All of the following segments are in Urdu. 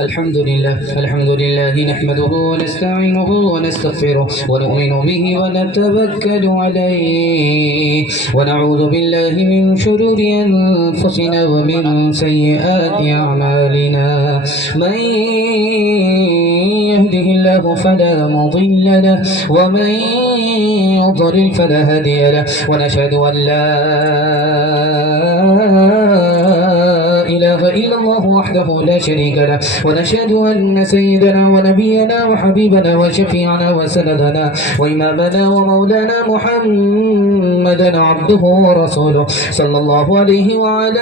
الحمد لله نحمده ونستعينه ونستغفره ونؤمن به ونتوكل عليه ونعوذ بالله من شرور أنفسنا ومن سيئات أعمالنا من يهده الله فلا مضل له ومن يضلل فلا هادي له ونشهد أن لا إله إلا الله وحده لا شريك له ونشهد أن سيدنا ونبينا وحبيبنا وشفيعنا وسندنا وإمامنا ومولانا محمدا عبده ورسوله صلى الله عليه وعلى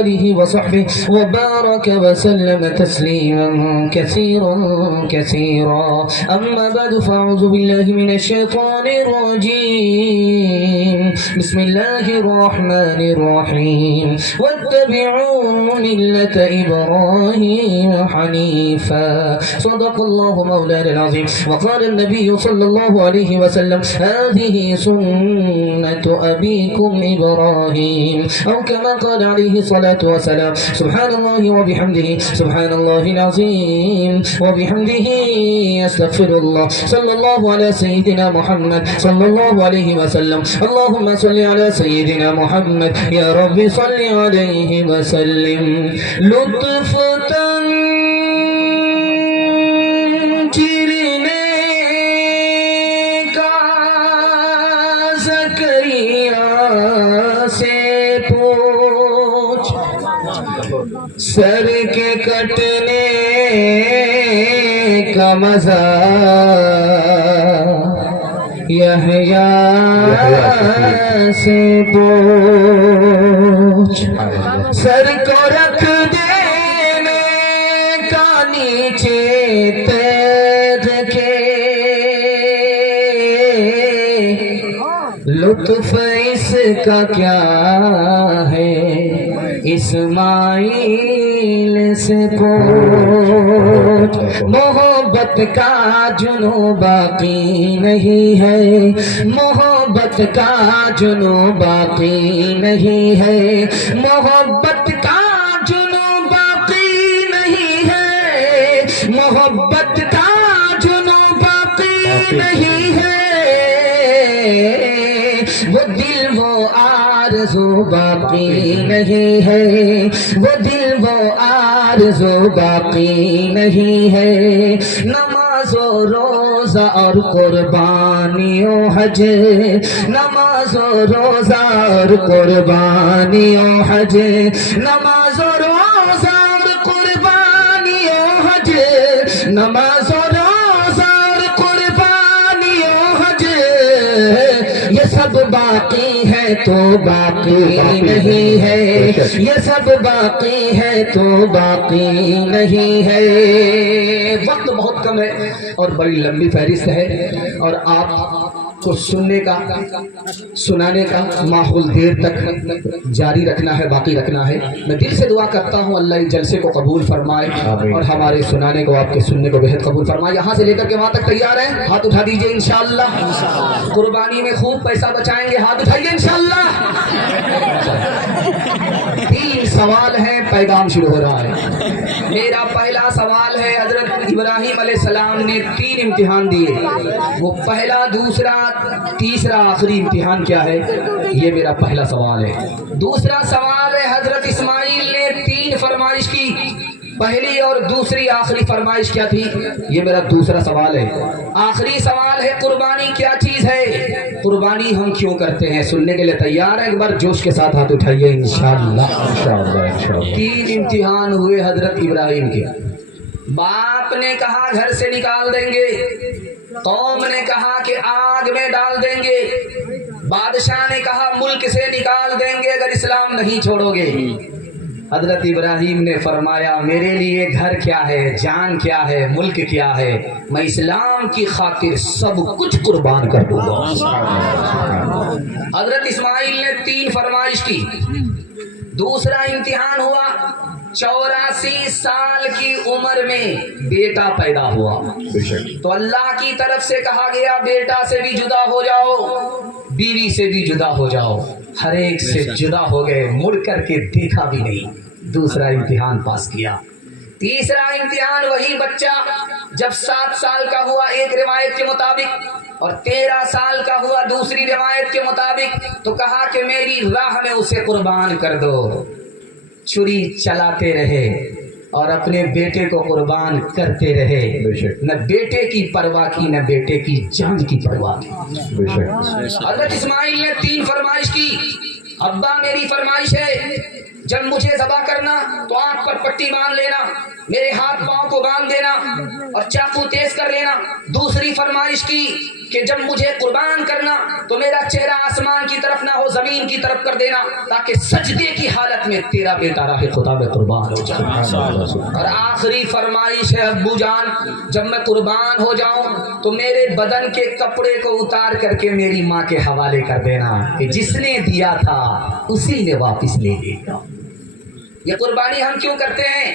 آله وصحبه وبارك وسلم تسليما كثيرا كثيرا أما بعد فأعوذ بالله من الشيطان الرجيم بسم الله الرحمن الرحيم واتبعوا ملة إبراهيم حنيفا صدق الله مولانا العظيم وقال النبي صلى الله عليه وسلم هذه سنة أبيكم إبراهيم أو كما قال عليه الصلاة والسلام سبحان الله وبحمده سبحان الله العظيم وبحمده أستغفر الله صلى الله على سيدنا محمد صلى الله عليه وسلم اللهم صل على سيدنا محمد يا رب صل عليه وسلم لطفة سر کے کٹنے کا مزہ یحییٰ سے پوچھ سر کو رکھ دینے کا نیچے تیغ کے لطف اس کا کیا ہے اسماعیل سے پوچھ محبت کا جنوں باقی نہیں ہے محبت کا جنوں باقی نہیں ہے محبت کا جنوں باقی نہیں ہے محبت کا جنوں باقی نہیں ہے وہ دل وہ آرزو باقی نہیں ہے وہ دل وہ آرزو باقی نہیں ہے نماز و روزہ اور قربانی و حج نماز و روزہ اور قربانی و حج نماز و روزہ اور قربانی و حج نماز و روزہ اور قربانی و حج یہ سب باقی ہے تو باقی نہیں ہے یہ سب باقی ہے تو باقی نہیں ہے وقت بہت کم ہے اور بڑی لمبی فہرست ہے اور آپ کو سننے کا سنانے کا ماحول دیر تک جاری رکھنا ہے باقی رکھنا ہے میں دل سے دعا کرتا ہوں اللہ اس جلسے کو قبول فرمائے اور ہمارے سنانے کو آپ کے سننے کو بہت قبول فرمائے یہاں سے لے کر کے وہاں تک تیار ہیں ہاتھ اٹھا دیجئے انشاءاللہ قربانی میں خوب پیسہ بچائیں گے ہاتھ اٹھائیے انشاءاللہ 3 سوال ہیں پیغام شروع ہو رہا ہے میرا پہلا سوال ہے حضرت ابراہیم علیہ السلام نے 3 امتحان دیے وہ پہلا دوسرا تیسرا آخری امتحان کیا ہے یہ میرا پہلا سوال ہے دوسرا سوال ہے حضرت اسماعیل نے 3 فرمائش کی پہلی اور دوسری آخری فرمائش کیا تھی یہ میرا دوسرا سوال ہے آخری سوال ہے قربانی کیا چیز ہے قربانی ہم کیوں کرتے ہیں سننے کے لیے تیار ہے ایک بار جوش کے ساتھ ہاتھ اٹھائیے انشاءاللہ 3 امتحان ہوئے حضرت ابراہیم کے باپ نے کہا گھر سے نکال دیں گے قوم نے کہا کہ آگ میں ڈال دیں گے بادشاہ نے کہا ملک سے نکال دیں گے اگر اسلام نہیں چھوڑو گے حضرت ابراہیم نے فرمایا میرے لیے گھر کیا ہے جان کیا ہے ملک کیا ہے میں اسلام کی خاطر سب کچھ قربان کر دوں گا حضرت اسماعیل نے 3 فرمائش کی دوسرا امتحان ہوا 84 سال کی عمر میں بیٹا پیدا ہوا تو اللہ کی طرف سے کہا گیا بیٹا سے بھی جدا ہو جاؤ بیوی سے بھی جدا ہو جاؤ ہر ایک سے جدا ہو گئے مڑ کر کے دیکھا بھی نہیں دوسرا امتحان پاس کیا. تیسرا امتحان وہی بچہ جب 7 سال کا ہوا ایک روایت کے مطابق اور 13 سال کا ہوا دوسری روایت کے مطابق تو کہا کہ میری راہ میں اسے قربان کر دو. چھری چلاتے رہے اور اپنے بیٹے کو قربان کرتے رہے. نہ بیٹے کی پرواہ کی نہ بیٹے کی جان کی پرواہ کی. حضرت اسماعیل نے 3 فرمائش کی. ابا میری فرمائش ہے جب مجھے ذبح کرنا تو آنکھ پر پٹی باندھ لینا, میرے ہاتھ پاؤں کو باندھ دینا اور چاقو تیز کر لینا. دوسری فرمائش کی کہ جب مجھے قربان کرنا تو میرا چہرہ آسمان کی طرف نہ ہو زمین کی طرف کر دینا تاکہ سجدے کی حالت میں تیرا بیٹا راہ خدا میں قربان ہو جائے. اور آخری فرمائش ہے ابو جان جب میں قربان ہو جاؤں تو میرے بدن کے کپڑے کو اتار کر کے میری ماں کے حوالے کر دینا کہ جس نے دیا تھا اسی نے واپس لے لے گا. یہ قربانی ہم کیوں کرتے ہیں؟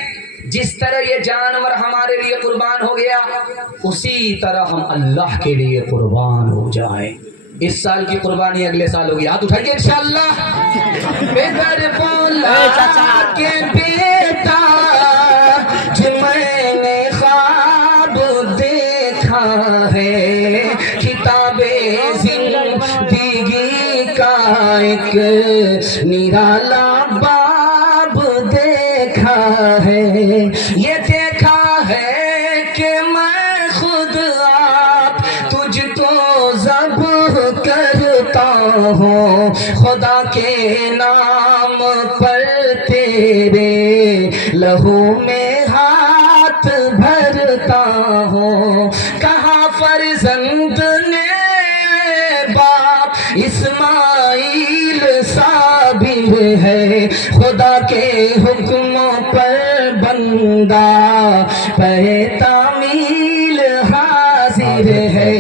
جس طرح یہ جانور ہمارے لیے قربان ہو گیا اسی طرح ہم اللہ کے لیے قربان ہو جائیں. اس سال کی قربانی اگلے سال ہوگی. ہاتھ اٹھائیے انشاءاللہ. بغیر بولا کے بیٹا جو میں نے خواب دیکھا ہے کتاب زندگی کا ایک نرالا باب دیکھا ہے. یہ دیکھا ہے کہ میں خود آپ تجھ کو ذبح کرتا ہوں خدا کے نام پر تیرے لہو میں ہاتھ بھرتا ہوں. کہاں فرزند نے باپ اسماعیل صابر ہے خدا کے حکموں پر بندہ پہ تعمیل حاضر ہے.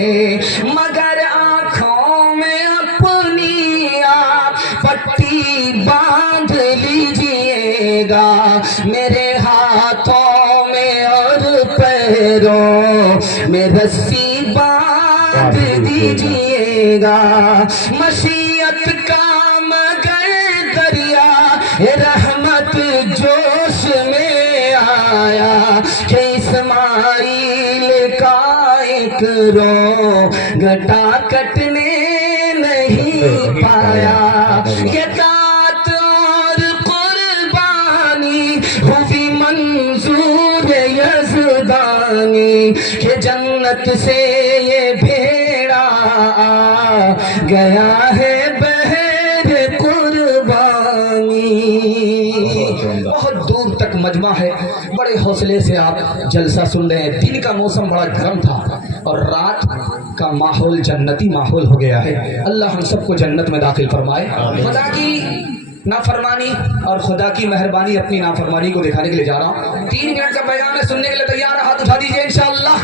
مگر آنکھوں میں اپنی آپ پٹی باندھ لیجئے گا میرے ہاتھوں میں اور پیروں میں رسی باندھ دیجئے گا. مشیت کا مگر دریا رحمت جوش میں آیا کہ اسماعیل کا ایک رو گٹا کٹنے نہیں پایا. یہ طاعت اور قربانی ہوئی منظور یزدانی کہ جنت سے یہ بھیڑا آ گیا ہے بہر قربانی. بہت دور تک مجمع ہے, بڑے حوصلے سے آپ جلسہ سن رہے ہیں. دن کا موسم بڑا گرم تھا اور رات کا ماحول جنتی ماحول ہو گیا ہے. اللہ ہم سب کو جنت میں داخل فرمائے. خدا کی نافرمانی اور خدا کی مہربانی اپنی نافرمانی کو دکھانے کے لیے جا رہا ہوں. 3 منٹ کا پیغام ہے, سننے کے لیے تیار؟ ہاتھ اٹھا دیجیے انشاءاللہ.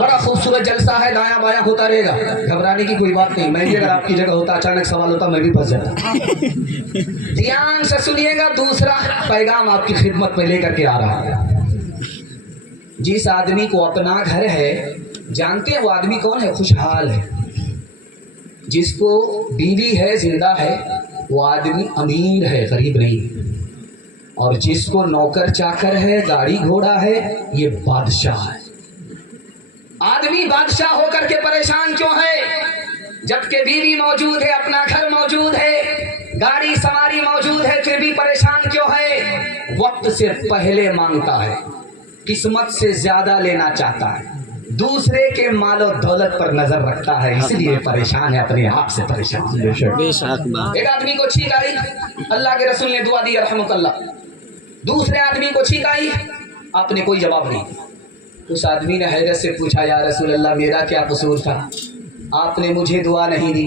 بڑا خوبصورت جلسہ ہے, دایاں بایاں ہوتا رہے گا, گھبرانے کی کوئی بات نہیں. میں بھی اگر آپ کی جگہ ہوتا اچانک سوال ہوتا میں بھی پھنس جاتا. دھیان سے سنیے گا. دوسرا پیغام آپ کی خدمت میں لے کر کے آ رہا ہے. جس آدمی کو اپنا گھر ہے, جانتے ہیں وہ آدمی کون ہے؟ خوشحال ہے. جس کو بیوی ہے, زندہ ہے, وہ آدمی امیر ہے, غریب نہیں. اور جس کو نوکر چاکر ہے, گاڑی گھوڑا ہے, یہ بادشاہ ہے. آدمی بادشاہ ہو کر کے پریشان کیوں ہے جبکہ بیوی موجود ہے, اپنا گھر موجود ہے, گاڑی سواری موجود ہے, پھر بھی پریشان کیوں ہے؟ وقت سے پہلے مانگتا ہے, قسمت سے زیادہ لینا چاہتا ہے, دوسرے کے مال و دولت پر نظر رکھتا ہے, اس لیے پریشان ہے, اپنے آپ سے پریشان ہے. ایک آدمی کو چھینک آئی, اللہ کے رسول نے دعا دی رحمت اللہ. دوسرے آدمی کو چھینک آئی, آپ نے کوئی جواب نہیں. اس آدمی نے حیرت سے پوچھا, یا رسول اللہ میرا کیا قصور تھا, آپ نے مجھے دعا نہیں دی؟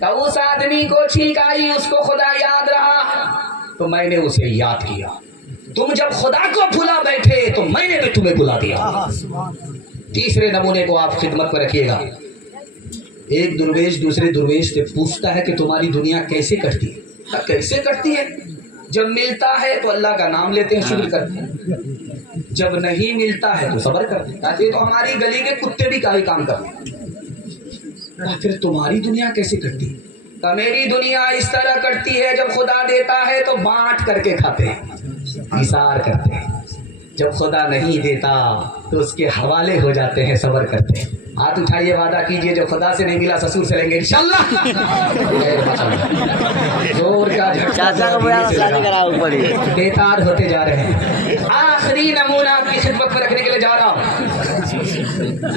تو اس آدمی کو چھینک آئی, اس کو خدا یاد رہا تو میں نے اسے یاد کیا. تم جب خدا کو بھلا بیٹھے تو میں نے بھی تمہیں بلا دیا. تیسرے نمونے کو آپ خدمت میں رکھیے گا. ایک درویش دوسرے درویش سے پوچھتا ہے کہ تمہاری دنیا کیسے کٹتی ہے؟ کیسے کٹتی ہے؟ جب ملتا ہے تو اللہ کا نام لیتے ہیں, شکر کرتے ہیں. جب نہیں ملتا ہے تو صبر کرتے ہیں. یہ تو ہماری گلی کے کتے بھی کا ہی کام کرتے ہیں. پھر تمہاری دنیا کیسے کٹتی ہے؟ میری دنیا اس طرح کٹتی ہے, جب خدا دیتا ہے تو بانٹ کر کے کھاتے ہیں, ایثار کرتے ہیں. جب خدا نہیں دیتا تو اس کے حوالے ہو جاتے ہیں, صبر کرتے ہیں. ہاتھ اٹھائیے, وعدہ کیجئے جو خدا سے نہیں ملا سسور سے لیں گے انشاءاللہ. زور کا بیتار ہوتے جا رہے ہیں. آخری نمونہ آپ کی خدمت میں رکھنے کے لیے جا رہا ہوں.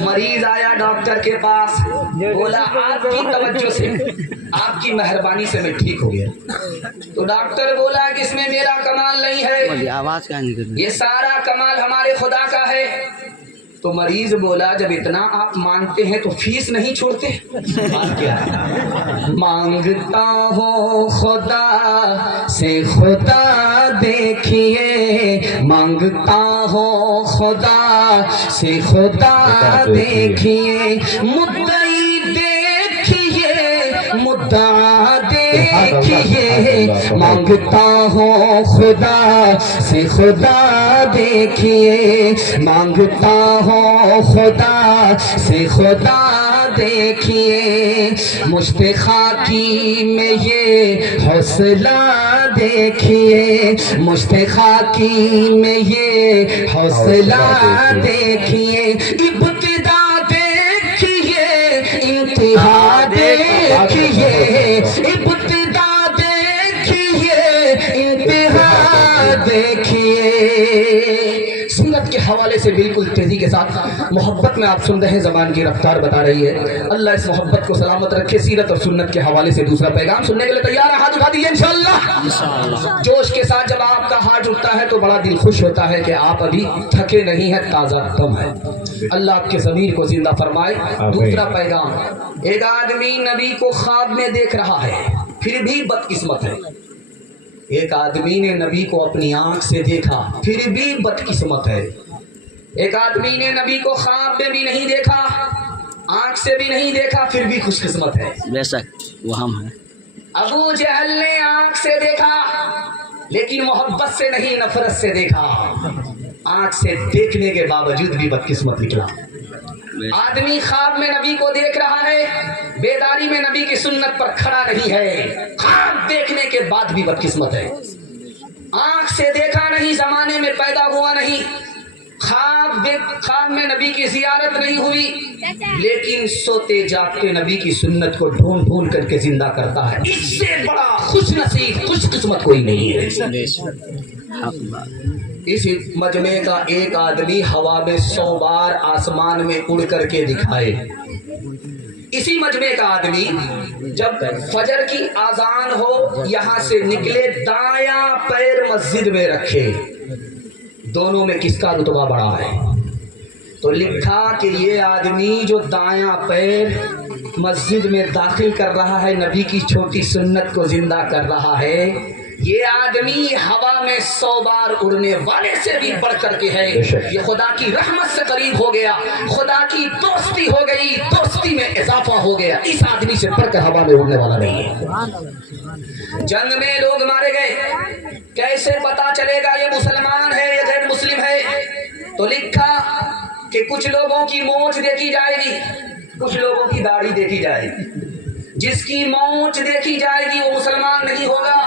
مریض آیا ڈاکٹر کے پاس, بولا آپ کی توجہ سے, آپ کی مہربانی سے میں ٹھیک ہو گیا. تو ڈاکٹر بولا کہ اس میں میرا کمال نہیں ہے, آواز کہاں نکل, یہ سارا کمال ہمارے خدا کا ہے. تو مریض بولا جب اتنا آپ مانگتے ہیں تو فیس نہیں چھوڑتے. بات کیا ہے؟ مانگتا ہو خدا سے خدا دیکھیے, مانگتا ہو خدا سے خدا دیکھیے, مدعی دیکھیے مدعا دیکھیے, مانگتا ہو خدا سے خدا دیکھیے, مانگتا ہو خدا سے خدا دیکھیے, مشت خاکی میں یہ حوصلہ دیکھیے, مشت خاکی میں یہ حوصلہ دیکھیے, ابتدا دیکھیے انتہا دیکھیے, ابتدا دیکھیے انتہا دیکھیے. سیرت کے حوالے سے بالکل تیزی کے ساتھ محبت میں آپ سن رہے ہیں, زبان کی رفتار بتا رہی ہے. اللہ اس محبت کو سلامت رکھے. سیرت اور سنت کے حوالے سے دوسرا پیغام سننے کے لیے تیار ہے؟ ہاتھ اٹھا دیجیے انشاءاللہ. جوش کے ساتھ جب آپ کا ہاتھ اٹھتا ہے تو بڑا دل خوش ہوتا ہے کہ آپ ابھی تھکے نہیں ہیں, تازہ دم ہے. اللہ آپ کے ضمیر کو زندہ فرمائے. دوسرا پیغام, ایک آدمی نبی کو خواب میں دیکھ رہا ہے پھر بھی بدقسمت ہے. ایک آدمی نے نبی کو اپنی آنکھ سے دیکھا پھر بھی بدقسمت ہے. ایک آدمی نے نبی کو خواب میں بھی نہیں دیکھا, آنکھ سے بھی نہیں دیکھا, پھر بھی خوش قسمت ہے. بے شک وہ ہم ہیں. ابو جہل نے آنکھ سے دیکھا لیکن محبت سے نہیں, نفرت سے دیکھا. آنکھ سے دیکھنے کے باوجود بھی بدقسمت نکلا. آدمی خواب میں نبی کو دیکھ رہا ہے, بیداری میں نبی کی سنت پر کھڑا نہیں ہے, خواب دیکھنے کے بعد بھی بدقسمت ہے. آنکھ سے دیکھا نہیں, زمانے میں پیدا ہوا نہیں, خواب میں نبی کی زیارت نہیں ہوئی, لیکن سوتے جاگتے نبی کی سنت کو ڈھونڈ ڈھونڈ کر کے زندہ کرتا ہے. اس سے بڑا خوش نصیب خوش قسمت کوئی نہیں ہے. اس مجمع کا ایک آدمی ہوا میں 100 بار آسمان میں اڑ کر کے دکھائے. اسی مجمع کا آدمی جب فجر کی اذان ہو یہاں سے نکلے, دایاں پیر مسجد میں رکھے, دونوں میں کس کا رتبہ بڑا ہے؟ تو لکھا کہ یہ آدمی جو دایاں پیر مسجد میں داخل کر رہا ہے, نبی کی چھوٹی سنت کو زندہ کر رہا ہے, یہ آدمی ہوا میں 100 بار اڑنے والے سے بھی بڑھ کر کے ہے. یہ خدا کی رحمت سے قریب ہو گیا, خدا کی دوستی ہو گئی, دوستی میں اضافہ ہو گیا. اس آدمی سے بڑھ کر ہوا میں اڑنے والا نہیں ہے. جنگ میں لوگ مارے گئے, کیسے پتا چلے گا یہ مسلمان ہے یہ غیر مسلم ہے؟ تو لکھا کہ کچھ لوگوں کی مونچھ دیکھی جائے گی, کچھ لوگوں کی داڑھی دیکھی جائے گی. جس کی مونچھ دیکھی جائے گی وہ مسلمان نہیں ہوگا,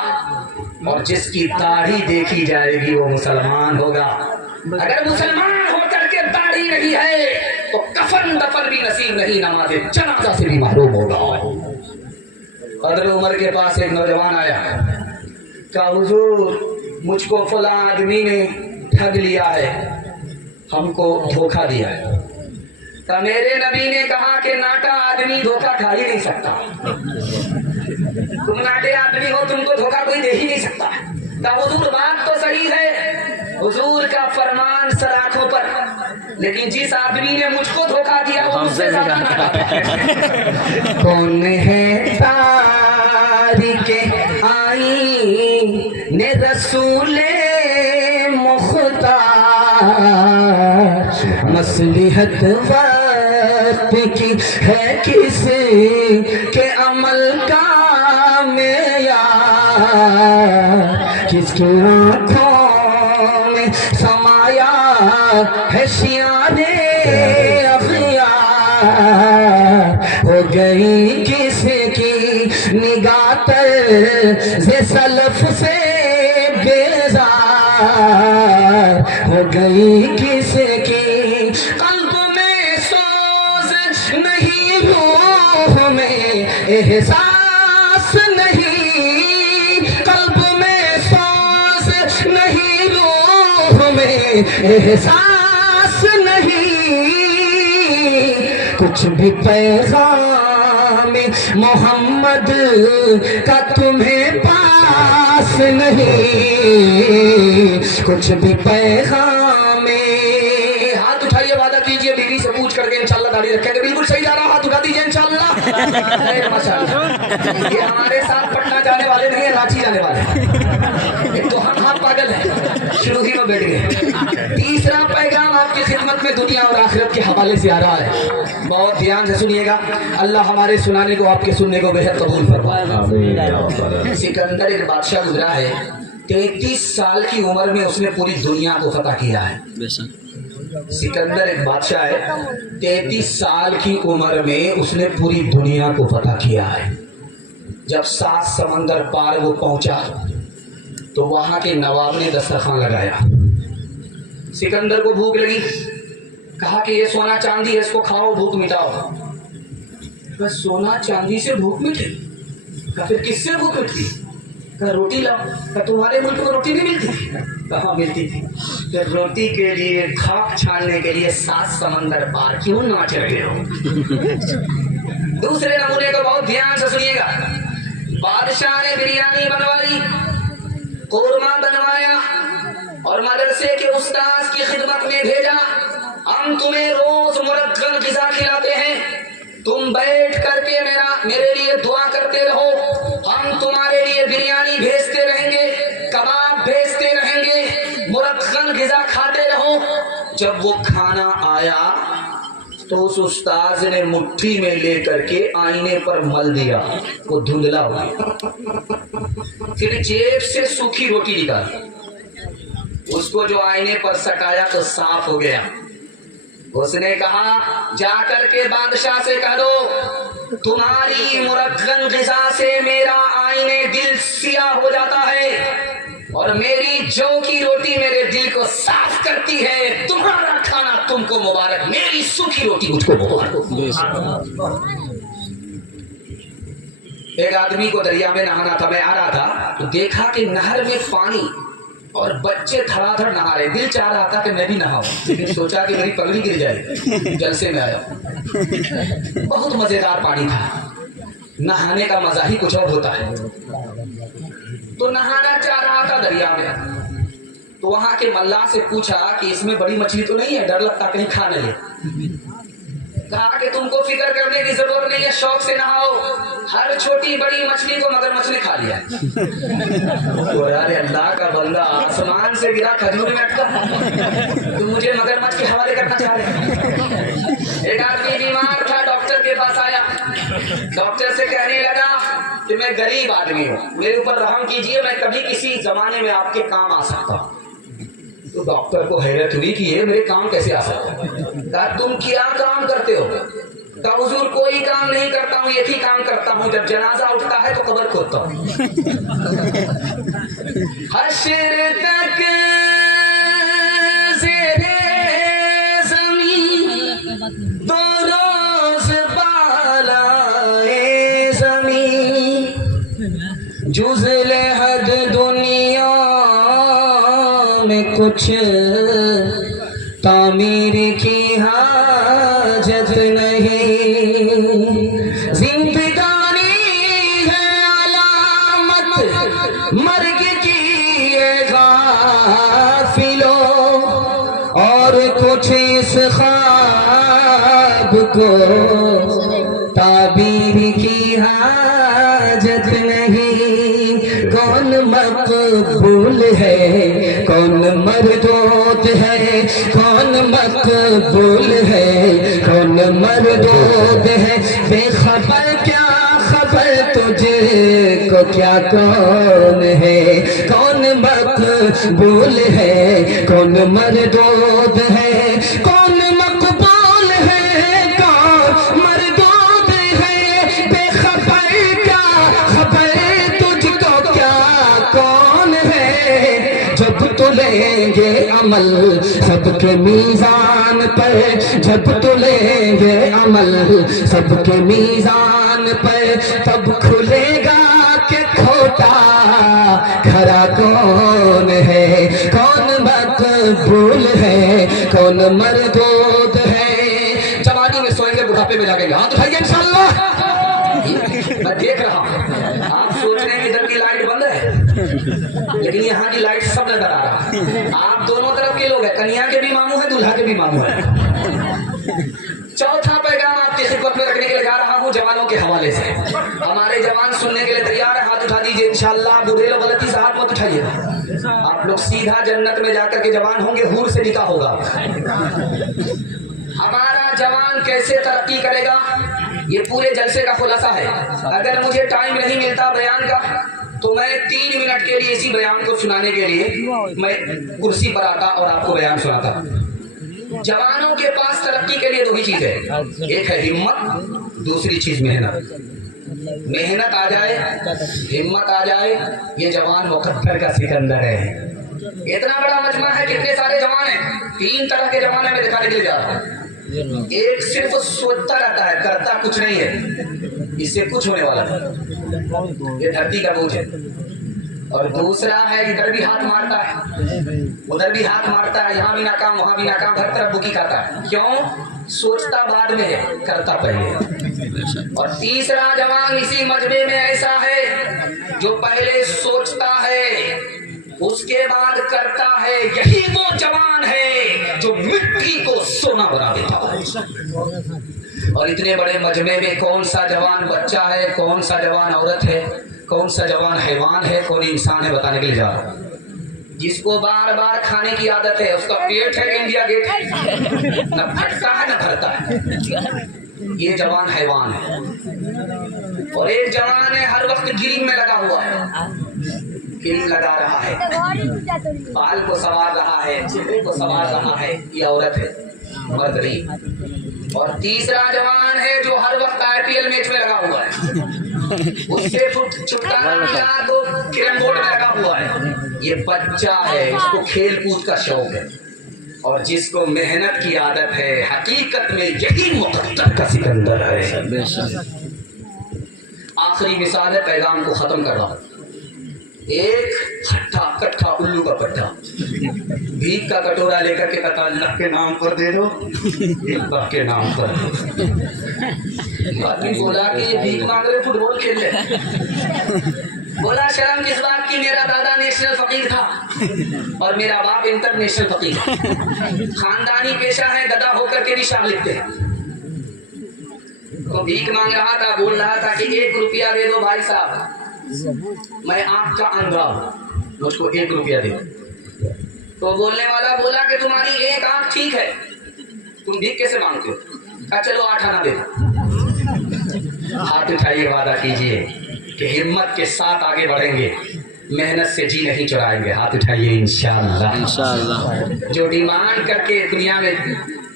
اور جس کی داڑھی دیکھی جائے گی وہ مسلمان ہوگا. اگر مسلمان ہو کر کے داڑھی نہیں ہے تو کفن دفن بھی نصیب نہیں, نماز جنازہ سے بھی محروم ہوگا. حضرت عمر کے پاس ایک نوجوان آیا, کہا حضور مجھ کو فلاں آدمی نے ٹھگ لیا ہے, ہم کو دھوکہ دیا ہے. تو میرے نبی نے کہا کہ ناٹا آدمی دھوکہ کھا ہی نہیں سکتا, تم ناٹے آدمی ہو, تم کو دھوکہ کوئی دے ہی نہیں سکتا. تو حضور بات تو صحیح ہے, حضور کا فرمان سلاخوں پر, لیکن جس آدمی نے مجھ کو دھوکہ دیا وہ مجھ سے زیادہ ناٹا. کون ہے تاریخ آئین رسول مختار, مصلحت وقت کی ہے کسی کے عمل کا معیار, کس کی آنکھوں میں سمایا ہے شیان اغیار, ہو گئی کسی کی نگاہ سے سلف سے بیزار, ہو گئی کس کی قلب میں سوز نہیں روح میں احساس نہیں قلب میں سوز نہیں روح میں احساس نہیں کچھ بھی پیغام محمد کا تمہیں پاس نہیں کچھ بھی پیغام ہاتھ اٹھائیے وعدہ کیجئے بیوی سے پوچھ کر کے انشاءاللہ داڑھی رکھیں گے بالکل صحیح جا رہا ہاتھ اٹھا دیجئے انشاءاللہ یہ ہمارے ساتھ پٹنہ جانے والے نہیں ہیں رانچی جانے والے ایک تو ہم پاگل ہیں شروع ہی میں بیٹھ گئے تیسرا پیغام آپ کی خدمت میں دنیا اور آخرت کے حوالے سے آ رہا ہے بہت دھیان سے سنیے گا اللہ ہمارے سنانے کو آپ کے سننے کو بہت قبول فرمائے سکندر ایک بادشاہ گزرا ہے 33 سال کی عمر میں اس نے پوری دنیا کو فتح کیا ہے سکندر ایک بادشاہ ہے 33 سال کی عمر میں اس نے پوری دنیا کو فتح کیا ہے جب 7 سمندر پار وہ پہنچا تو وہاں کے نواب نے دسترخوان لگایا سکندر کو بھوک لگی کہا کہ یہ سونا چاندی ہے اس کو کھاؤ بھوک مٹاؤ بس سونا چاندی سے بھوک مٹے کہا پھر کس سے بھوک مٹتی کہا روٹی لاؤ کہا تمہارے ملک میں روٹی نہیں ملتی کہاں ملتی تھی پھر روٹی کے لیے خاک چھاننے کے لیے 7 سمندر پار کیوں ناچ رہے ہو دوسرے نمونے کو بہت دھیان سے سنیے گا بادشاہ نے بریانی بنوائی قورمہ بنوایا اور مدرسے کے استاذ کی خدمت میں بھیجا ہم تمہیں روز مرغن غذا کھلاتے ہیں تم بیٹھ کر کے میرے لیے دعا کرتے رہو ہم تمہارے لیے بریانی بھیجتے رہیں گے کباب بھیجتے رہیں گے مرغن غذا کھاتے رہو جب وہ کھانا آیا تو اس استاذ نے مٹھی میں لے کر کے آئینے پر مل دیا وہ دھندلا ہوا پھر جیب سے سوکھی روٹی نکالی اس کو جو آئینے پر سٹایا تو صاف ہو گیا اس نے کہا جا کر کے بادشاہ سے کہہ دو تمہاری مرغن غذا سے میرا آئینے دل سیاہ ہو جاتا ہے اور میری جو کی روٹی میرے دل کو صاف کرتی ہے تمہارا کھانا تم کو مبارک میری سوکھی روٹی مجھ کو مبارک ایک آدمی کو دریا میں نہانا تھا میں آ رہا تھا تو دیکھا کہ نہر میں پانی اور بچے دھڑا دھڑ نہا رہے دل چاہ رہا تھا کہ میں بھی نہاؤں لیکن سوچا کہ میری پگڑی گر جائے جلسے میں آیا بہت مزیدار پانی تھا نہانے کا مزہ ہی کچھ اور ہوتا ہے تو نہانا چاہ رہا تھا دریا میں تو وہاں کے ملا سے پوچھا کہ اس میں بڑی مچھلی تو نہیں ہے ڈر لگتا کہیں کھا نہ لے کہا کہ تم کو فکر کرنے کی ضرورت نہیں ہے شوق سے نہاؤ ہر چھوٹی بڑی مچھلی کو مگرمچھ نے کھا لیا ارے اللہ کا بندہ آسمان سے گرا کھجور میں اٹکا تم مجھے مگرمچھ کے حوالے کرنا چاہ رہے ایک آدمی بیمار تھا ڈاکٹر کے پاس آیا ڈاکٹر سے کہنے لگا کہ میں غریب آدمی ہوں میرے اوپر رحم کیجئے میں کبھی کسی زمانے میں آپ کے کام آ سکتا ہوں تو ڈاکٹر کو حیرت ہوئی کہ یہ میرے کام کیسے آ سکتا ہے کہا تم کیا کام کرتے ہو کہا حضور کوئی کام نہیں کرتا ہوں ایک ہی کام کرتا ہوں جب جنازہ اٹھتا ہے تو قبر کھودتا ہوں حشر تک زیرے زمین دو روز بالائے زمین جزل حد دنیا میں کچھ تعمیر کی حاجت نہیں زندگانی ہے علامت مرگ کی غافلو اور کچھ اس خواب کو تعبیر کی حاجت نہیں کون مقبول ہے کون مردود ہے کون مقبول ہے کون مردود ہے بے خبر کیا خبر تجھے کو کیا کون ہے کون مقبول ہے کون مردود ہے کون مقبول ہے کون مردود ہے بے خبر کیا خبر تجھ کو کیا کون ہے جب تو لیں گے عمل سب کے میزان پر جب تلیں گے عمل سب کے میزان پر تب کھلے گا کہ کھوٹا کھرا کون ہے کون مقبول ہے کون مردود ہے. جوانی میں سوئیں گے بڑھاپے میں جاگیں گے. ہاں تو بھائی انشاءاللہ میں دیکھ رہا ہوں آپ سوچ رہے ہیں ادھر کی لائٹ بند ہے لیکن یہاں کی لائٹ سب نظر آ رہا ہے. آپ دونوں طرف کے لوگ ہیں کنیا کے بھی ماموں ہیں دلہا کے بھی ماموں ہیں. چوتھا پیغام آپ کی خدمت میں رکھنے کے لیے جا رہا ہوں جوانوں کے حوالے سے. ہمارے جوان سننے کے لیے تیار ہے ہاتھ اٹھا دیجیے انشاءاللہ. بوڑھے لوگ غلطی سے ہاتھ مت اٹھائیے. آپ لوگ سیدھا جنت میں جا کر کے جوان ہوں گے حور سے نکاح ہوگا. ہمارا جوان کیسے ترقی کرے گا یہ پورے جلسے کا خلاصہ ہے. اگر مجھے ٹائم نہیں ملتا بیان کا تو میں 3 منٹ کے لیے اسی بیان کو سنانے کے لیے میں کرسی پر آتا اور آپ کو بیان سناتا. جوانوں کے پاس ترقی کے لیے 2 ہی چیز ہے. ایک ہے ہمت دوسری چیز محنت. محنت آ جائے ہمت آ جائے یہ جوان مقدر کا سکندر ہے. اتنا بڑا مجمع ہے کتنے سارے جوان ہیں. 3 طرح کے جوان ہیں میں دکھانے کے لیے جا رہا ہوں. ایک صرف سوچتا رہتا ہے کرتا کچھ نہیں ہے اس سے کچھ ہونے والا نہیں یہ دھرتی کا بوجھ ہے. اور دوسرا ہے ادھر بھی ہاتھ مارتا ہے ادھر بھی ہاتھ مارتا ہے یہاں بھی ناکام وہاں بھی ناکام ہر طرف بکی کھاتا ہے. کیوں سوچتا بعد میں ہے کرتا پہلے. اور تیسرا جوان اسی مجمع میں ایسا ہے جو پہلے سوچتا ہے اس کے بعد کرتا ہے. یہی وہ جوان ہے جو مٹی کو سونا بنا دیتا ہے. اور اتنے بڑے مجمع میں کون سا جوان بچہ ہے کون سا جوان عورت ہے کون سا جوان حیوان ہے کون انسان ہے بتانے کے لیے جا رہا ہوں. جس کو بار بار کھانے کی عادت ہے اس کا پیٹ ہے کہ انڈیا گیٹ ہے نہ پھٹتا ہے نہ بھرتا ہے. یہ جوان حیوان ہے. اور ایک جوان ہے ہر وقت گریم میں لگا ہوا ہے گریم لگا رہا ہے بال کو سنوار رہا ہے چہرے کو سنوار رہا ہے. یہ عورت ہے مرد نہیں. اور تیسرا جوان ہے جو ہر وقت IPL میچ میں لگا ہوا ہے اس سے چھٹکارا ملا تو کرم بورڈ میں لگا ہوا ہے. یہ بچہ ہے اس کو کھیل کود کا شوق ہے. اور جس کو محنت کی عادت ہے حقیقت میں یہی مقدر کا سکندر ہے. آخری مثال ہے پیغام کو ختم کر رہا ہوں. ایک ہٹھا کٹھا الو کا پٹھا بھیک کا کٹورا لے کر کے کہتا اللہ کے نام پر دے دو اللہ کے نام پر. باقی بولا کہ یہ بھیک مانگ رہے فٹ بال کھیل رہے. بولا شرم کس بات کی میرا دادا نیشنل فقیر تھا اور میرا باپ انٹرنیشنل فقیر. خاندانی پیشہ ہے گدا ہو کر کے بھی شاہ لکھتے ہیں. تو بھیک مانگ رہا تھا بول رہا تھا کہ 1 روپیہ دے دو بھائی صاحب میں آنکھ کا اندھا ہوں مجھ کو 1 روپیہ دے. تو بولنے والا بولا کہ تمہاری 1 آنکھ ٹھیک ہے تم بھیک کیسے مانگتے ہو. کہا چلو 8 آنا دے. ہاتھ اٹھائیے وعدہ کیجئے کہ ہمت کے ساتھ آگے بڑھیں گے محنت سے جی نہیں چرائیں گے. ہاتھ اٹھائیے انشاءاللہ. جو ڈیمانڈ کر کے دنیا میں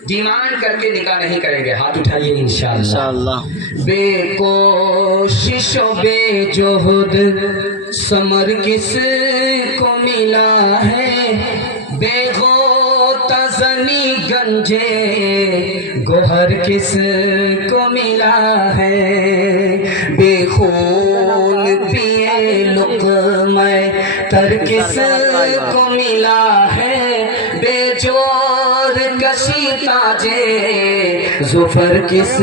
ڈیمانڈ کر کے نکاح نہیں کریں گے. ہاتھ اٹھائیے انشاءاللہ. بے کوشش و بے جہد ثمر کس کو ملا ہے بے غوطہ زنی گنجے گوہر کس کو ملا ہے بے خون پیے لقمہ تر کس کو ملا ہے بے جور کشی تاجے ظفر کس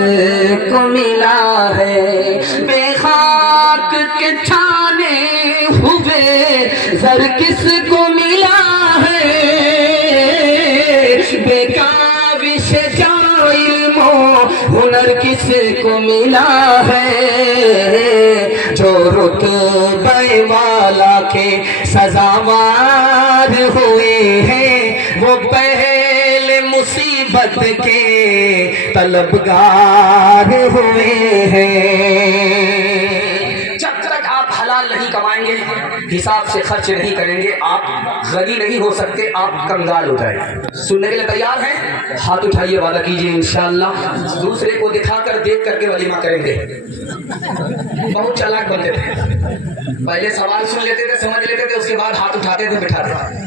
کو ملا ہے بے خاک کے چھانے ہوئے زر کس کو ملا ہے بے کاوش جا علم و ہنر کس کو ملا ہے جو رتبے والا کے سزاوار ہوئے ہیں وہ پہلے مصیبت کے طلبگار ہوئے ہیں. جب تک آپ حلال نہیں کمائیں گے حساب سے خرچ نہیں کریں گے آپ غنی نہیں ہو سکتے آپ کنگال ہو جائیں. سننے کے لیے تیار ہیں؟ ہاتھ اٹھائیے وعدہ کیجئے انشاءاللہ. دوسرے کو دکھا کر دیکھ کر کے ولیمہ کریں گے. بہت چالاک بنتے تھے پہلے سوال سن لیتے تھے سمجھ لیتے تھے اس کے بعد ہاتھ اٹھاتے تھے بٹھاتے تھے.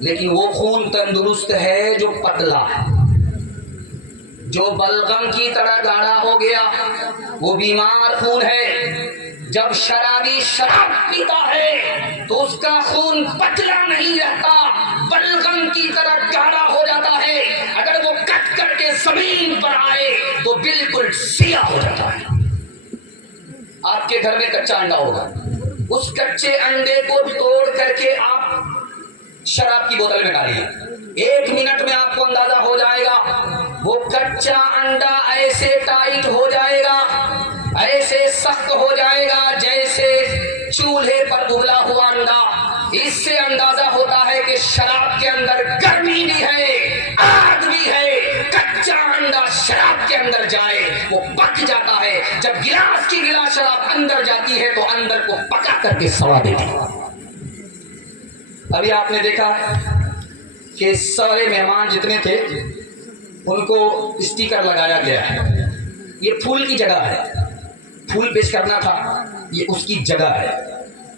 لیکن وہ خون تندرست ہے جو پتلا ہے، جو بلغم کی طرح گاڑھا ہو گیا وہ بیمار خون ہے۔ جب شرابی شراب پیتا ہے تو اس کا خون پتلا نہیں رہتا، بلغم کی طرح گاڑھا ہو جاتا ہے، اگر وہ کٹ کر کے زمین پر آئے تو بالکل سیاہ ہو جاتا ہے۔ آپ کے گھر میں کچا انڈا ہوگا، اس کچے انڈے کو توڑ کر کے آپ شراب کی بوتل میں ڈالیے، 1 منٹ میں آپ کو اندازہ ہو جائے گا وہ کچا انڈا ایسے ٹائٹ ہو جائے گا، ایسے سخت ہو جائے گا جیسے چولہے پر ابلا ہوا انڈا۔ اس سے اندازہ ہوتا ہے کہ شراب کے اندر گرمی بھی ہے، آگ بھی ہے۔ کچا انڈا شراب کے اندر جائے وہ پک جاتا ہے، جب گلاس کی گلاس شراب اندر جاتی ہے تو اندر کو پکا کر کے سوا دیتی ہے۔ ابھی آپ نے دیکھا کہ سارے مہمان جتنے تھے ان کو اسٹیکر لگایا گیا ہے، یہ پھول کی جگہ ہے، پھول پیش کرنا تھا، یہ اس کی جگہ ہے۔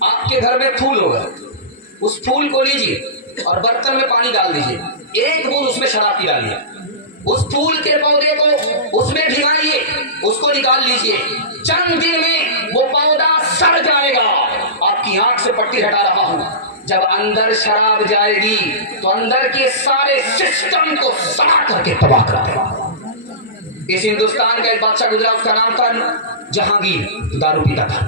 آپ کے گھر میں پھول ہوگا، اس پھول کو لیجیے اور برتن میں پانی ڈال دیجیے، 1 بوند اس میں شراب کی ڈالیے، اس پھول کے پودے کو اس میں بھگائیے، اس کو نکال لیجیے، چند دن میں وہ پودا سڑ جائے گا۔ آپ کی آنکھ سے پٹی ہٹا رہا ہوں، جب اندر شراب جائے گی تو اندر کے سارے سسٹم کو سڑا کر کے تباہ کر دے گا۔ اس ہندوستان کا ایک بادشاہ گزرا، اس کا نام تھا جہانگیر، دارو پیتا تھا۔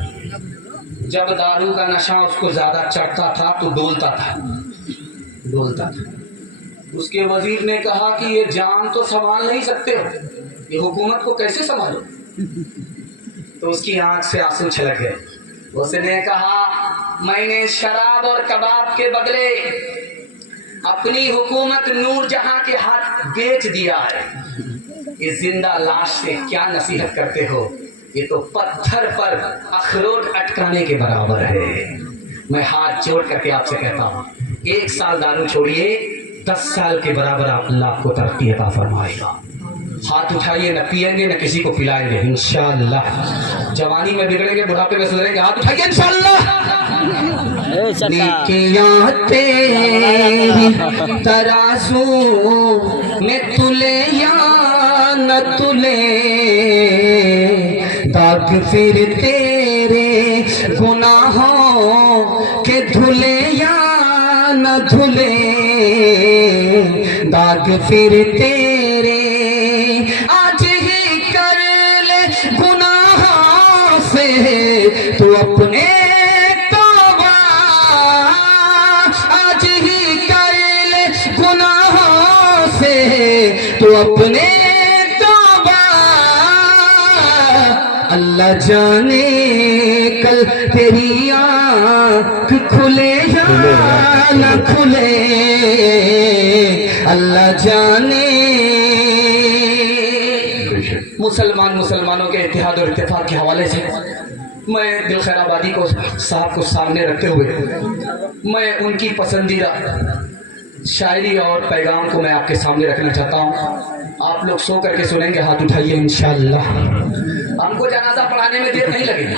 جب دارو کا نشہ اس کو زیادہ چڑھتا تھا تو ڈولتا تھا۔ اس کے وزیر نے کہا کہ یہ جام تو سنبھال نہیں سکتے ہو، یہ حکومت کو کیسے سنبھالو؟ تو اس کی آنکھ سے آنسو چھلک گئے۔ اس نے کہا میں نے شراب اور کباب کے بدلے اپنی حکومت نور جہاں کے ہاتھ بیچ دیا ہے۔ اس زندہ لاش سے کیا نصیحت کرتے ہو؟ یہ تو پتھر پر اخروٹ اٹکانے کے برابر ہے۔ میں ہاتھ جوڑ کر کے آپ سے کہتا ہوں 1 سال دارو چھوڑیے، 10 سال کے برابر اللہ آپ کو ترقی عطا فرمائے گا۔ ہاتھ اٹھائیے، نہ پیئیں گے نہ کسی کو پلائیں گے انشاءاللہ۔ جوانی میں بگڑیں گے، بڑھاپے میں سدھریں گے، ہاتھ اٹھائیے انشاءاللہ۔ نیکیاں تیری ترازو میں تلے یا نہ تلے، داغ پھر تیرے گناہوں کے دھلے یا نہ دھلے، داغ پھر تیرے آج ہی کر لے گناہوں سے تو اپنے توبہ، آج ہی کر لے گناہوں سے تو اپنے توبہ، اللہ جانے کل تیری آنکھ کھلے یا نہ کھلے، اللہ جانے۔ مسلمانوں کے اتحاد اور اتفاق کے حوالے سے میں دل خیر آبادی کو صاحب کو سامنے رکھتے ہوئے میں ان کی پسندیدہ شاعری اور پیغام کو میں آپ کے سامنے رکھنا چاہتا ہوں۔ آپ لوگ سو کر کے سنیں گے، ہاتھ اٹھائیے انشاءاللہ۔ ہم کو جنازہ پڑھانے میں دیر نہیں لگے گی،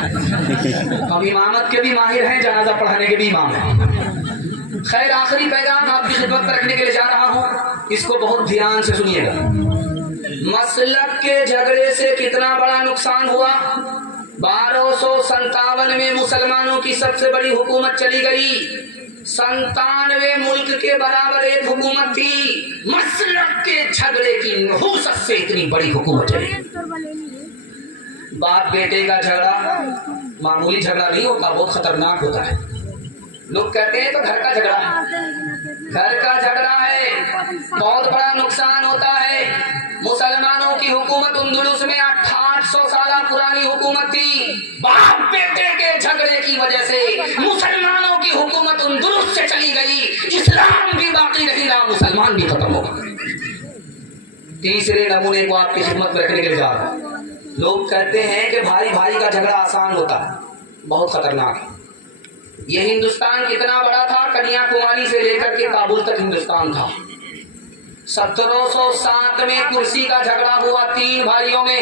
ہم امامت کے بھی ماہر ہیں، جنازہ پڑھانے کے بھی امام ہیں۔ خیر، آخری پیغام آپ کی خدمت پر رکھنے کے لیے جا رہا ہوں، اس کو بہت دھیان سے سنیے گا۔ مسلک کے جھگڑے سے کتنا بڑا نقصان ہوا؟ 1257 میں مسلمانوں کی سب سے بڑی حکومت چلی گئی، 97 ملک کے برابر ایک حکومت تھی۔ مسلک کے جھگڑے کی نحوست سے اتنی بڑی حکومت چلی۔ باپ بیٹے کا جھگڑا معمولی جھگڑا نہیں ہوتا، بہت خطرناک ہوتا ہے۔ لوگ کہتے ہیں تو گھر کا جھگڑا ہے، گھر کا جھگڑا ہے، بہت بڑا نقصان ہوتا ہے۔ مسلمانوں کی حکومت اندلس میں 800 سالہ پرانی حکومت تھی، باپ بیٹے کے جھگڑے کی وجہ سے مسلمانوں کی حکومت اندلس سے چلی گئی، اسلام بھی باقی نہیں رہا، مسلمان بھی ختم ہو گئے۔ تیسرے نمونے کو آپ کی خدمت میں رکھنے کے لیے جا رہا ہوں۔ لوگ کہتے ہیں کہ بھائی بھائی کا جھگڑا آسان ہوتا ہے، بہت خطرناک ہے۔ یہ ہندوستان کتنا بڑا تھا؟ کنیا کماری سے لے کر کے کابل تک ہندوستان تھا۔ 1707 میں کرسی کا جھگڑا ہوا 3 بھائیوں میں،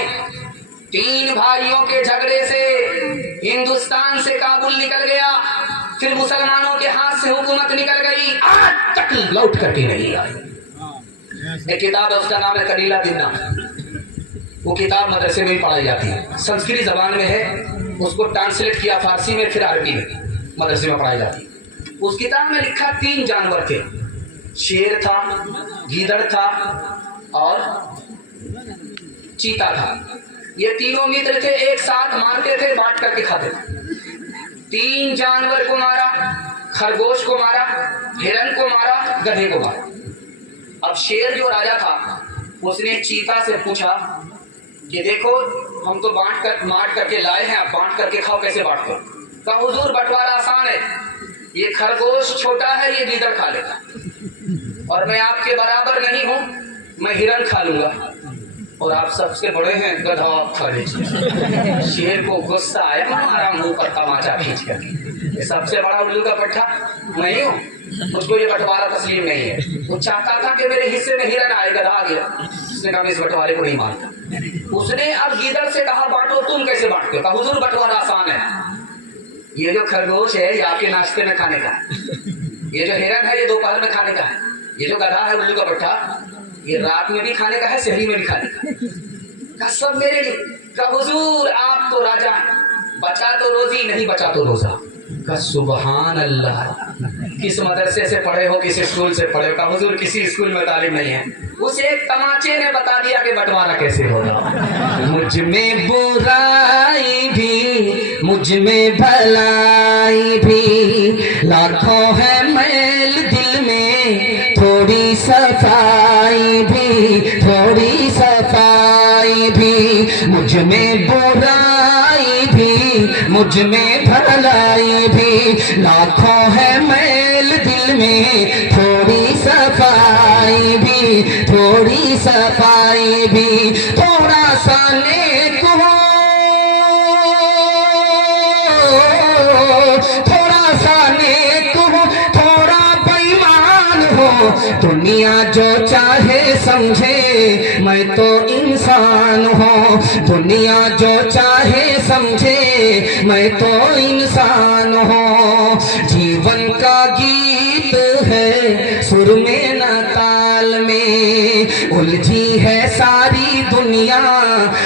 3 بھائیوں کے جھگڑے سے ہندوستان سے کابل نکل گیا۔ پھر مسلمانوں کے ہاتھ سے حکومت نکل گئی، آج تک لوٹ کر کے نہیں آئی۔ ایک کتاب ہے، اس کا نام ہے کلیلہ دنہ، وہ کتاب مدرسے میں بھی پڑھائی جاتی ہے، سنسکرت زبان میں ہے، اس کو ٹرانسلیٹ کیا فارسی میں، پھر عربی میں مدرسے میں پڑھائی جاتی ہے۔ اس کتاب میں لکھا 3 جانور تھے، شیر تھا، گیدڑ تھا اور چیتا تھا۔ یہ تینوں متر تھے، ایک ساتھ مارتے تھے، بانٹ کر کے کھاتے تھے۔ 3 جانور کو مارا، خرگوش کو مارا، ہرن کو مارا، گدھے کو مارا۔ اب شیر جو راجا تھا اس نے چیتا سے پوچھا کہ دیکھو ہم تو مارٹ کر کے لائے ہیں، اب بانٹ کر کے کھاؤ، کیسے بانٹتے ہو؟ کہا حضور بٹوارا آسان ہے، یہ خرگوش چھوٹا ہے، یہ گیدڑ کھا لے گا، اور میں آپ کے برابر نہیں ہوں، میں ہرن کھا لوں گا، اور آپ سب سے بڑے ہیں، گدھا آپ کھا لیجیے۔ شیر کو غصہ آیا، ہمارا منہ پر تماچا کھینچ کر، یہ سب سے بڑا الو کا پٹھا میں ہوں، مجھ کو یہ بٹوارا تسلیم نہیں ہے۔ وہ چاہتا تھا کہ میرے حصے میں ہرن آئے، گدھا آ گیا، اس نے کہا میں اس بٹوارے کو نہیں مانتا۔ اس نے اب گیدڑ سے کہا بانٹو، تم کیسے بانٹتے ہو؟ کہا حضور بٹوارا آسان ہے، یہ جو خرگوش ہے یہ آپ کے ناشتے میں کھانے کا ہے، یہ جو ہرن ہے یہ دوپہر میں کھانے کا ہے، یہ جو گدھا ہے الو کا پٹھا یہ رات میں بھی کھانے کا ہے، شہری میں بھی کھانے کا ہے۔ کہا سب میرے لیے۔ کہا حضور آپ تو راجا ہیں، بچا تو روزی نہیں بچا تو روزہ۔ کہا سبحان اللہ، کس مدرسے سے پڑھے ہو، کس اسکول سے پڑھے ہو؟ کہا حضور کسی اسکول میں تعلیم نہیں ہے۔ اسے ایک تماچے نے بتا دیا کہ بٹوارا کیسے ہوگا۔ مجھ میں برائی بھی، مجھ میں بھلائی بھی، لاکھوں ہے میل دل میں، تھوڑی صفائی بھی، تھوڑی صفائی بھی، مجھ میں برائی بھی، مجھ میں بھلائی بھی، لاکھوں ہے میل دل میں، تھوڑی صفائی بھی، تھوڑی صفائی بھی، تھوڑا سا نیک ہو، تھوڑا سا نیک ہو، تھوڑا بےایمان ہو، دنیا جو چاہے سمجھے میں تو انسان ہوں، دنیا جو چاہے سمجھے میں تو انسان ہوں۔ جیون کا گیت ہے سر میں نہ تال میں، الجھی ہے ساری دنیا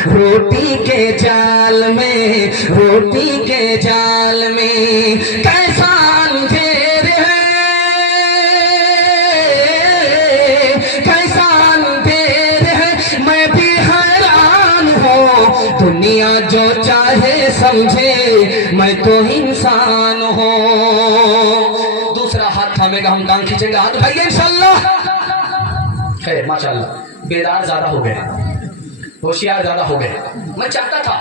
روٹی کے جال میں، روٹی کے جال میں، کیسا اندھیر ہے، کیسا اندھیر ہے، میں بھی حیران ہوں، دنیا جو چاہے سمجھے میں تو انسان ہوں۔ دوسرا ہاتھ تھامے گا، ہم ٹانگ کھینچیں گے، ہاتھ اٹھائیے انشاءاللہ۔ خیر ماشاءاللہ بیدار زیادہ ہو گئے، ہوشیار زیادہ ہو گئے۔ میں چاہتا تھا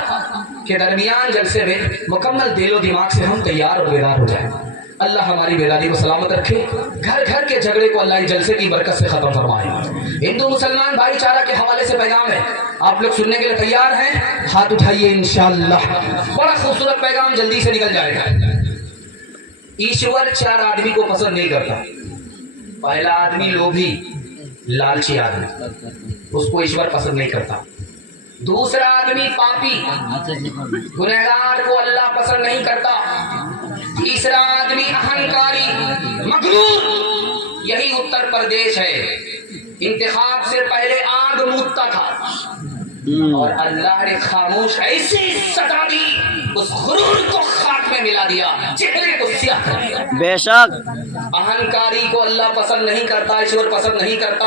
کہ درمیان جلسے میں مکمل دل و دماغ سے ہم تیار اور بیدار ہو جائیں۔ اللہ ہماری بیداری کو سلامت رکھے، گھر گھر کے جھگڑے کو اللہ اس جلسے کی برکت سے ختم فرمائے۔ ہندو مسلمان بھائی چارہ کے حوالے سے پیغام ہے، آپ لوگ سننے کے لیے تیار ہیں؟ ہاتھ اٹھائیے انشاءاللہ۔ بڑا خوبصورت پیغام جلدی سے نکل جائے گا۔ ایشور 4 آدمی کو پسند نہیں کرتا۔ پہلا آدمی لوبھی، لالچی آدمی، اس کو ایشور پسند نہیں کرتا۔ دوسرا آدمی پاپی، گنہگار کو اللہ پسند نہیں کرتا۔ تیسرا آدمی اہنکاری، مغرور۔ یہی اتر پردیش ہے، انتخاب سے پہلے آگ مودتا تھا اور اللہ نے خاموش ایسی سزا دی، اس غرور کو خاک میں ملا دیا، چہرے کو سیاہ کر دیا۔ بے شک اہنکاری کو اللہ پسند نہیں کرتا، ایشور پسند نہیں کرتا۔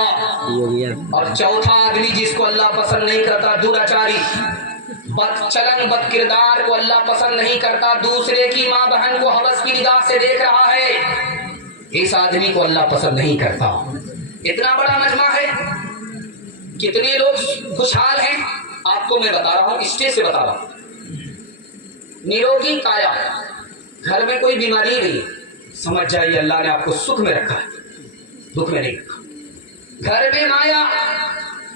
اور چوتھا آدمی جس کو اللہ پسند نہیں کرتا، دراچاری، بد چلن بد کردار کو اللہ پسند نہیں کرتا، دوسرے کی ماں بہن کو ہوس کی نگاہ سے دیکھ رہا ہے، اس آدمی کو اللہ پسند نہیں کرتا۔ اتنا بڑا مجمع ہے، کتنے لوگ خوشحال ہیں آپ کو میں بتا رہا ہوں، اسٹیج سے بتا رہا ہوں۔ نیروگی کایا، گھر میں کوئی بیماری نہیں، سمجھ جائیے اللہ نے آپ کو سکھ میں رکھا ہے، دکھ میں نہیں رکھا۔ گھر میں مایا،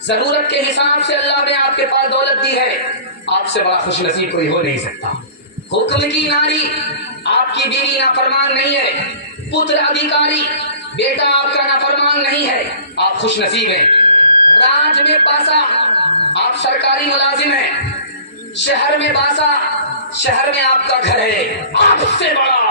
ضرورت کے حساب سے اللہ نے آپ کے پاس دولت دی ہے، آپ سے بڑا خوش نصیب کوئی ہو نہیں سکتا۔ حکم کی ناری، آپ کی بیوی نافرمان نہیں ہے، پتر ادھیکاری، بیٹا آپ کا نافرمان نہیں ہے، آپ خوش نصیب ہیں۔ راج میں پاسا، آپ سرکاری ملازم ہیں، شہر میں باسا، شہر میں آپ کا گھر ہے، آپ سے بڑا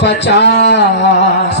50,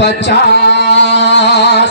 50।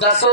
10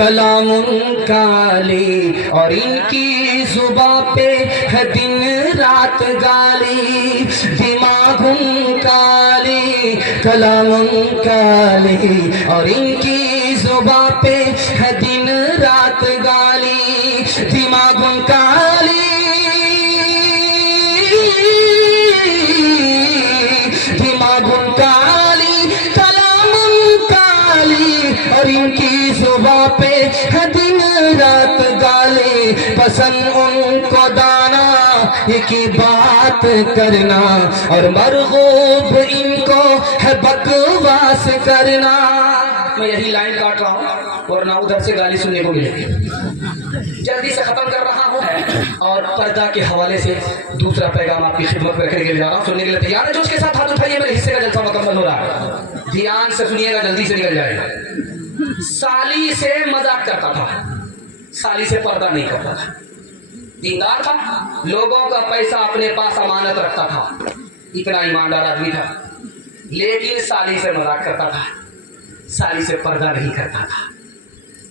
کلام کالی اور ان کی زباں پہ ہے دن رات گالی دماغ کالی کلام کالی اور ان کی زباں پہ ہے دن رات گالی دماغ کالی دماغ کالی کلام کالی اور ان کی زباں پہ ہے دن رات گالی پسند ان کو دانا کی بات کرنا اور مرغوب ان کو ہے بکواس کرنا. میں یہی لائن کاٹ رہا ہوں اور نہ ادھر سے گالی سننے کو ملے گی. جلدی سے ختم کر رہا ہوں اور پردہ کے حوالے سے دوسرا پیغام آپ کی خدمت میں رکھنے کے لیے جا رہا ہوں. سننے کے لیے تیار ہے؟ جو اس کے ساتھ ہاتھ اٹھائیے، میرے حصے کا جلسہ مکمل ہو رہا ہے. دھیان سے سنیے گا، جلدی سے نکل جائے گا. سالی سے مذاق کرتا تھا، سالی سے پردہ نہیں کرتا تھا. دیندار تھا، لوگوں کا پیسہ اپنے پاس امانت رکھتا تھا، اتنا ایماندار آدمی تھا. لیکن سالی سے مذاق کرتا تھا، سالی سے پردہ نہیں کرتا تھا.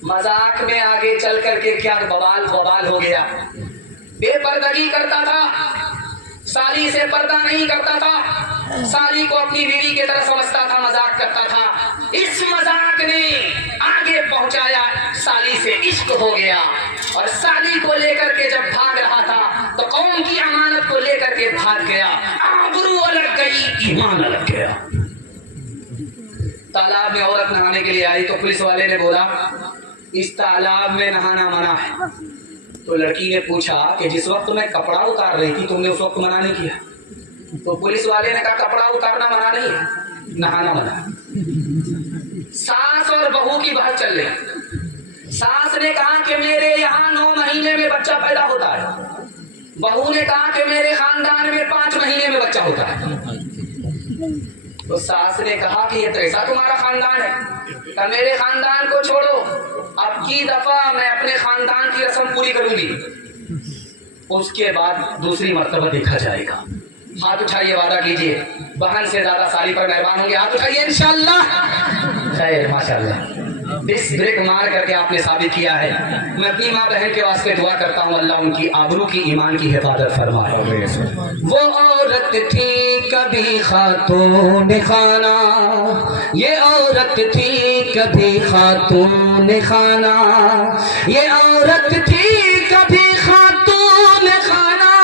مذاق میں آگے چل کر کے کیا بوال ہو گیا. بے پردگی کرتا تھا، سالی سے پردہ نہیں کرتا تھا. سالی کو اپنی بیوی کی طرح سمجھتا تھا، مذاق کرتا تھا. اس مذاق نے آگے پہنچایا، سالی سے عشق ہو گیا. اور سالی کو لے کر کے جب بھاگ رہا تھا تو قوم کی امانت کو لے کر کے بھاگ گیا. آبرو الگ گئی، ایمان الگ گیا. تالاب میں عورت نہانے کے لیے آئی تو پولیس والے نے بولا اس تالاب میں نہانا منع ہے. تو لڑکی نے پوچھا کہ جس وقت میں کپڑا اتار رہی تھی تم نے اس وقت منع نہیں کیا؟ تو پولیس والے نے کہا کپڑا اتارنا منع نہیں ہے، نہانا منع. ساس اور بہو کی بات چل رہی. ساس نے کہا کہ میرے یہاں 9 مہینے میں بچہ پیدا ہوتا ہے. بہو نے کہا کہ میرے خاندان میں 5 مہینے میں بچہ ہوتا ہے. تو ساس نے کہا کہ یہ تو ایسا تمہارا خاندان ہے کہ میرے خاندان کو چھوڑو، اب کی دفعہ میں اپنے خاندان کی رسم پوری کروں گی، اس کے بعد دوسری مرتبہ دیکھا جائے گا. ہاتھ اٹھائیے، وعدہ کیجئے بہن سے زیادہ سالی پر مہربان ہوں گے. ہاتھ اٹھائیے انشاءاللہ. خیر ماشاءاللہ، اس بریک مار کر کے آپ نے ثابت کیا ہے. میں اپنی ماں بہن کے واسطے دعا کرتا ہوں اللہ ان کی آبرو کی ایمان کی حفاظت فرمائے. وہ عورت تھی کبھی خاتون خانہ، یہ عورت تھی کبھی خاتون خانہ، یہ عورت تھی کبھی خاتون خانہ،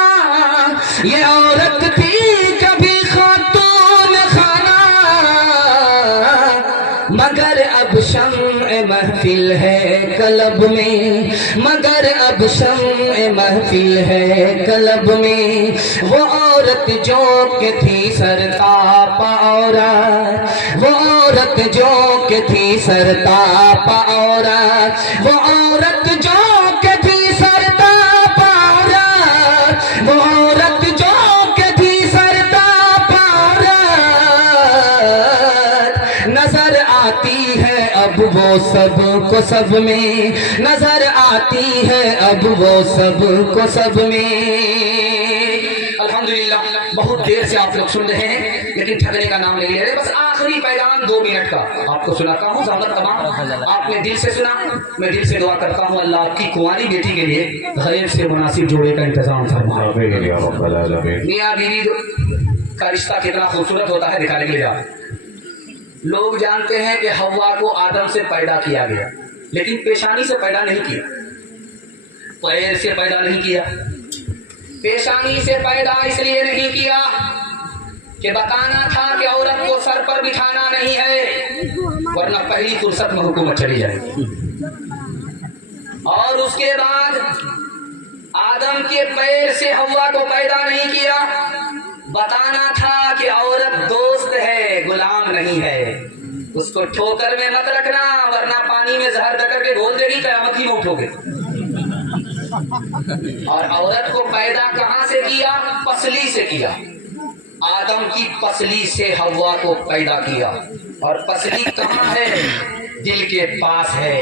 یہ عورت تھی کبھی خاتون خانہ. مگر اب شمع محفل ہے کلب میں، مگر اب شمع محفل ہے کلب میں. وہ عورت جو کہ تھی سرتاپ عورت، وہ عورت جو کہ تھی سرتاپ عورت، وہ عورت جو کہ تھی سرتاپ عورت، وہ عورت جو کہ تھی سرتاپ عورت. نظر آتی ہے اب وہ سب کو سب میں، نظر آتی ہے اب وہ سب کو سب میں. الحمدللہ بہت دیر سے آپ لوگ سن رہے ہیں لیکن تھکنے کا نام نہیں لے رہے. بس آخری پیغام 2 منٹ کا آپ کو سناتا ہوں. زحمت تمام آپ نے دل سے سنا، میں دل سے دعا کرتا ہوں اللہ آپ کی کنواری بیٹی کے لیے غیب سے مناسب جوڑے کا انتظام فرمائے. میاں بیوی کا رشتہ کتنا خوبصورت ہوتا ہے دکھانے کے لیے جا. لوگ جانتے ہیں کہ حوا کو آدم سے پیدا کیا گیا، لیکن پیشانی سے پیدا نہیں کیا، پیر سے پیدا نہیں کیا. پیشانی سے پیدا اس لیے نہیں کیا کہ بتانا تھا کہ عورت کو سر پر بٹھانا نہیں ہے، ورنہ پہلی فرصت میں حکومت چلی جائے گی. اور اس کے بعد آدم کے پیر سے حوا کو پیدا نہیں کیا، بتانا تھا کہ عورت دوست ہے، غلام نہیں ہے. اس کو ٹھوکر میں مت رکھنا ورنہ پانی میں زہر دے کر کے گھول دے گی، قیامت ہی میں اٹھو گے. اور عورت کو پیدا کہاں سے کیا؟ پسلی سے کیا. آدم کی پسلی سے حوا کو پیدا کیا. اور پسلی کہاں ہے؟ دل کے پاس ہے،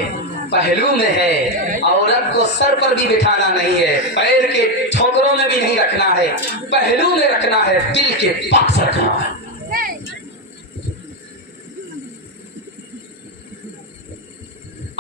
پہلو میں ہے. عورت کو سر پر بھی بٹھانا نہیں ہے، پیر کے ٹھوکروں میں بھی نہیں رکھنا ہے، پہلو میں رکھنا ہے، دل کے پاس رکھنا ہے.